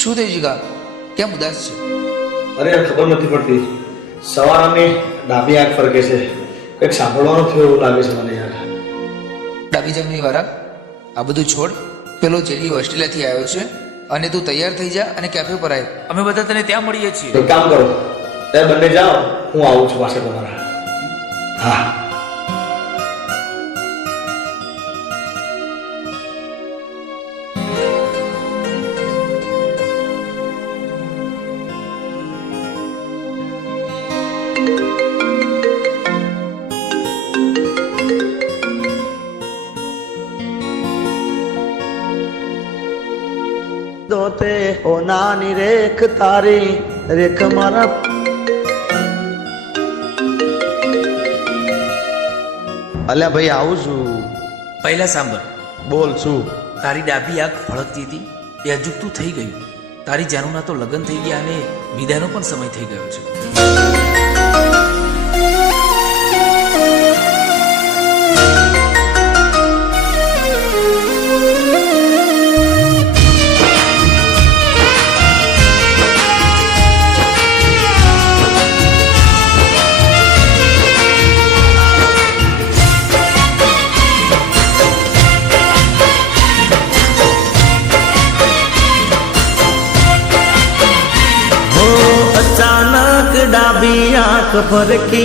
શું થયું જીગા? કેમ ઉદાસ છે? અરે યાર ખબર નથી પડતી. સવારની ડાબી આંખ ફરકે છે. કંઈક સાંભળવાનું થયું એવું લાગે છે મને યાર. ડાબી જમણી વાળા, આ બધું છોડ. પેલો જેડી ઓસ્ટ્રેલિયાથી આવ્યો છે અને તું તૈયાર થઈ જા અને કેફે પર આવ. અમે બધા તને ત્યાં મળીએ છીએ. એક કામ કરો, તમે બંને જાઓ, હું આવું છું પાછળ તમારા. હા. દોતે ઓ નાની રેખ તારી રેખ મારા અલ્યા ભાઈ આવું છું. પહેલા સાંભળ, બોલ શું? તારી ડાબી આંખ ફળકતી હતી એ અજુકતું થઈ ગયું. તારી જાનુના તો લગ્ન થઈ ગયા અને વિદાયનો પણ સમય થઈ ગયો છે. અચાનક ડાબી આંખ ફરકી,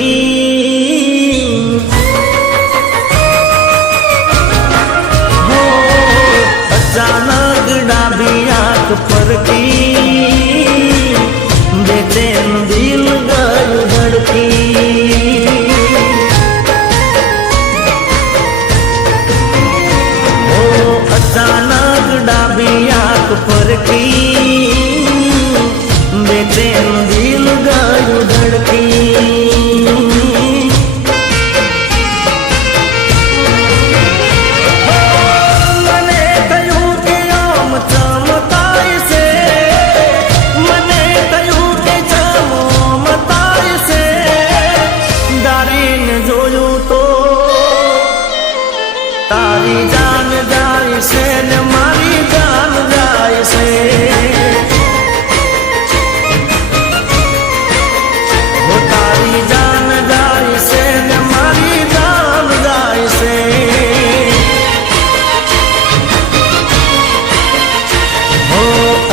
હો અચાનક ડાબી આંખ ફરકી, બેચેન દિલ ગયું ધડકી, હો અચાનક ડાબી આંખ ફરકી, બેચેન દિલ ગયું ધડકી, મને કહ્યું કે આમ ચમકાય છે, મને કહ્યું કે ચમકાય છે, દારીને જોયું તો તારી જાન જાય છે ને મારી જાન જાય છે.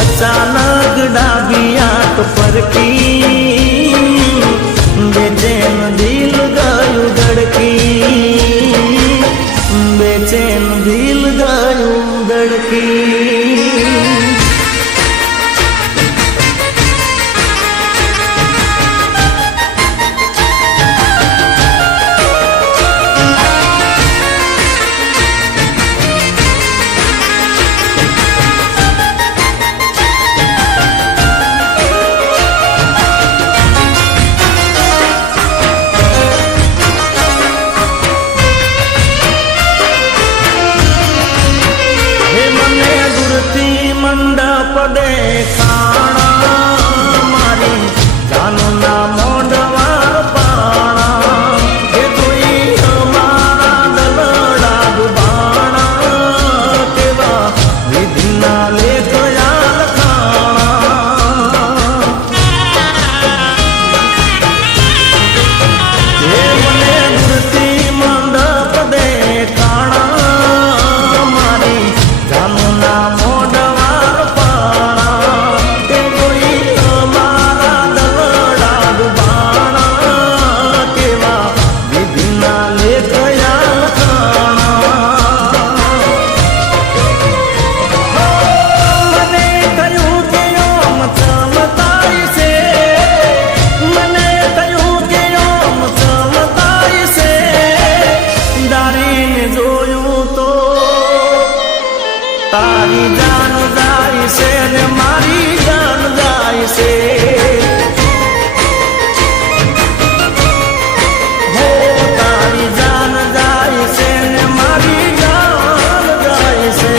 અચાનક ડાબી આંખ ફરકી, બેચેન દિલ ગયું ધડકી, બેચેન દિલ ગયું ધડકી. મંડપ દેખાણા મારી જાનુના મોઢવાર પાણા, એ કોઈ અમારા દલડા દુબાણા, કેવા વિધિના લેખયા લખાણા, એ મને દૂરથી મંડપ દેખાણા મારી જાનુના તારી જાન જાય છે ને મારી જાન જાય છે, હો તારી જાન જાય છે ને મારી જાન જાય છે,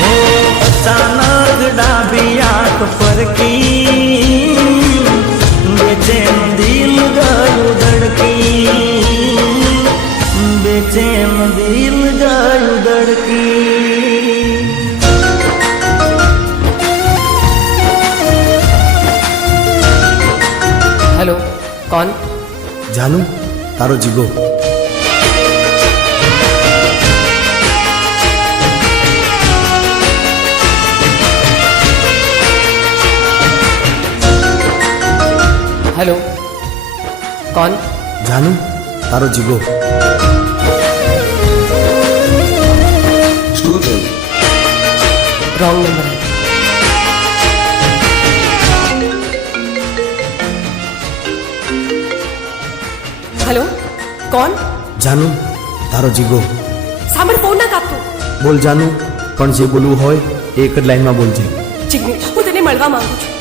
હો અચાનક ડાબી આંખ ફરકી, બેચેન દિલ ગયું ધડકી, બેચેન તારો જીગો. हेलो कौन? જાનુ તારો જીગો. શું થયું? रॉन्ग नंबर है. हेलो कौन? જાનુ તારો જીગો. સાંભળ, ફોન ના કાપતો. બોલ જાનુ, પણ જે બોલવું હોય એ એક જ લાઈનમાં બોલજે. જિગ્નેશ, હું તને મળવા માંગુ છું.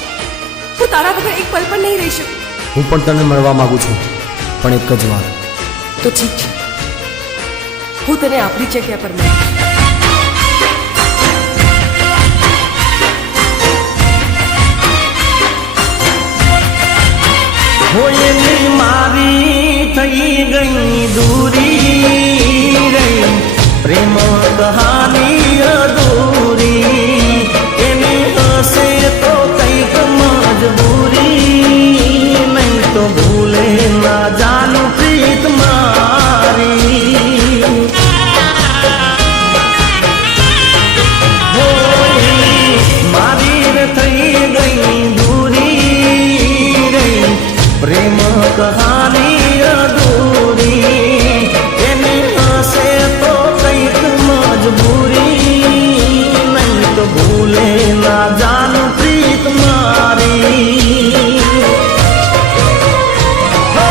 હું તારા વગર એક પલ પણ નહીં રહી શકું. હું પણ તને મળવા માંગુ છું, પણ એક જ વાર. તો ઠીક છે, હું તને આપણી જગ્યા પર મળીશ. હોય એની મારી થઈ ગઈ દૂરી રહી, પ્રેમ કહાની અધૂરી, એની હશે તો કંઈક મજબૂરી, નહીં તો ભૂલે ના જાનું પ્રીત મારી. હોય મારી રે થઈ ગઈ દૂરી રહી, પ્રેમ કહાની અધૂરી, એની હશે તો કંઈક મજબૂરી, નહીં તો ભૂલે ના જાન પ્રીત મારી. હો,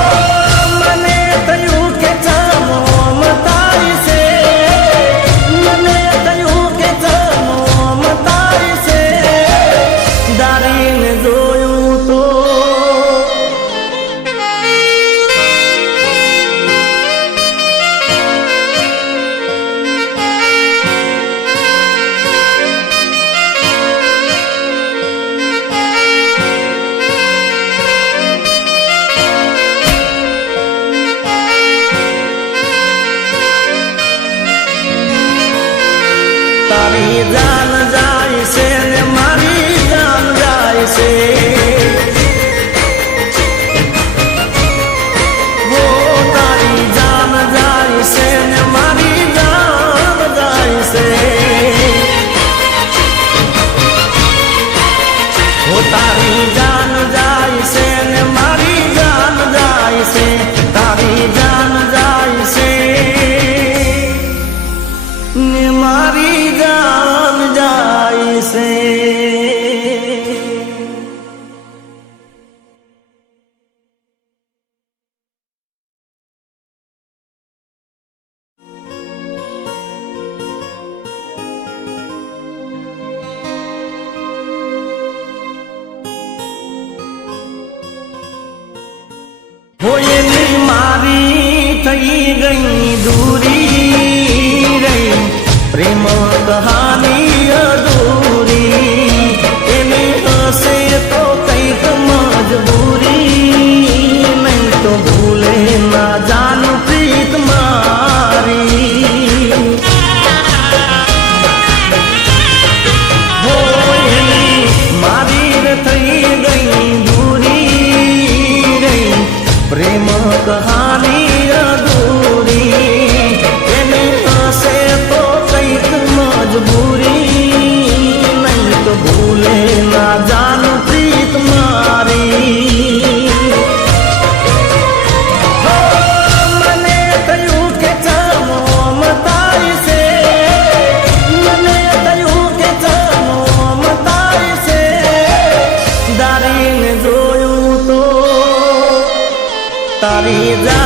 મને થયું કે ચામો મતારી છે, મને થયું કે ચામો મતારી છે, દારીને જોયું તો તારી જાન જાય છે ને મારી જાન જાય છે, હો તારી જાન જાય છે ને મારી જાન જાય છે, હો તારી જાન જાય છે ને મારી જાન જાય છે, તારી જાન જાય છે ને મારી જાન જાય છે. હોય એની મારી થઈ ગઈ દૂરી રહી, પ્રેમ કહાની અધૂરી, એની હશે તો કંઈક મજબૂરી, નહીં તો ભૂલે ના જાનું પ્રીત મારી. હોય એની મારી રે થઈ ગઈ દૂરી રહી, પ્રેમ કહાની અધૂરી, એની હશે તો કંઈક મજબૂરી, નહીં તો ભૂલે ના જાનું પ્રીત મારી. હો, મને થયું કે ચામો મતારી છે, મને થયું કે ચામો મતારી છે, દારીને જોયું તો તારી જા